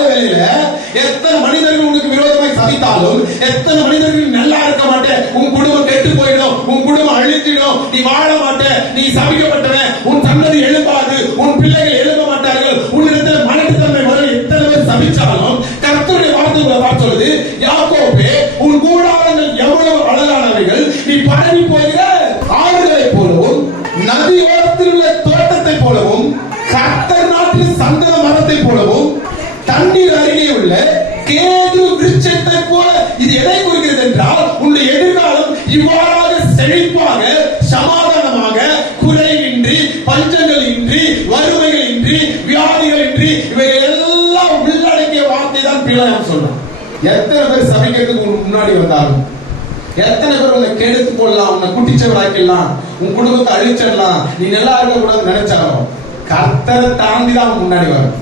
கால வேலையில எத்தனை மனிதர்கள் உனக்கு விரோதமாய் சதித்தாலும் எத்தனை மனிதர்கள் நல்லா இருக்க மாட்டேன் உன் குடும்பம் கெட்டு போயிடும் உன் குடும்பம் அழிஞ்சிடும் நீ வாழ மாட்டே நீ சபிக்கப்பட்டவன் உன் சந்ததி எழும்பாது உன் பிள்ளைகள் எழும்ப மாட்டார்கள் உன்னிடத்தில் மனத்தன்மை முதல் எத்தனை பேர் சபிச்சாலும் கர்த்தருடைய வார்த்தை உங்களை பார்த்து சொல்லுது யாக்கோபே உன் கூடாரங்கள் எவ்வளவு அழகானவைகள் நீ பரவி போகிற ஆறுகளை போலவும் நதியோரத்தில் உள்ள தோட்டத்தை போலவும் கர்த்தர் நாட்டில் சந்தன மரத்தை போலவும் உள்ள கேது விருட்சத்தை போல இது எதை குறிக்கிறது என்றால் உன்னுடைய எதிர்காலம் இவ்வாறாக செழிப்பாக சமாதானமாக குறைவின்றி பஞ்சங்கள் இன்றி வறுமைகள் இன்றி வியாதிகள் இன்றி இவைகள் எல்லாம் உள்ளடக்கிய வார்த்தை தான் பிள்ளையாம் சொல்றான். எத்தனை பேர் சமைக்கிறதுக்கு முன்னாடி வந்தாலும் எத்தனை பேர் உன்னை கெடுத்து போடலாம் உன்னை குட்டிச்சவராக்கிடலாம் உன் குடும்பத்தை அழிச்சிடலாம் நீ நல்லா இருக்க கூடாதுன்னு நினைச்சாலும் கர்த்தரை தாண்டி தான் முன்னாடி வரும்.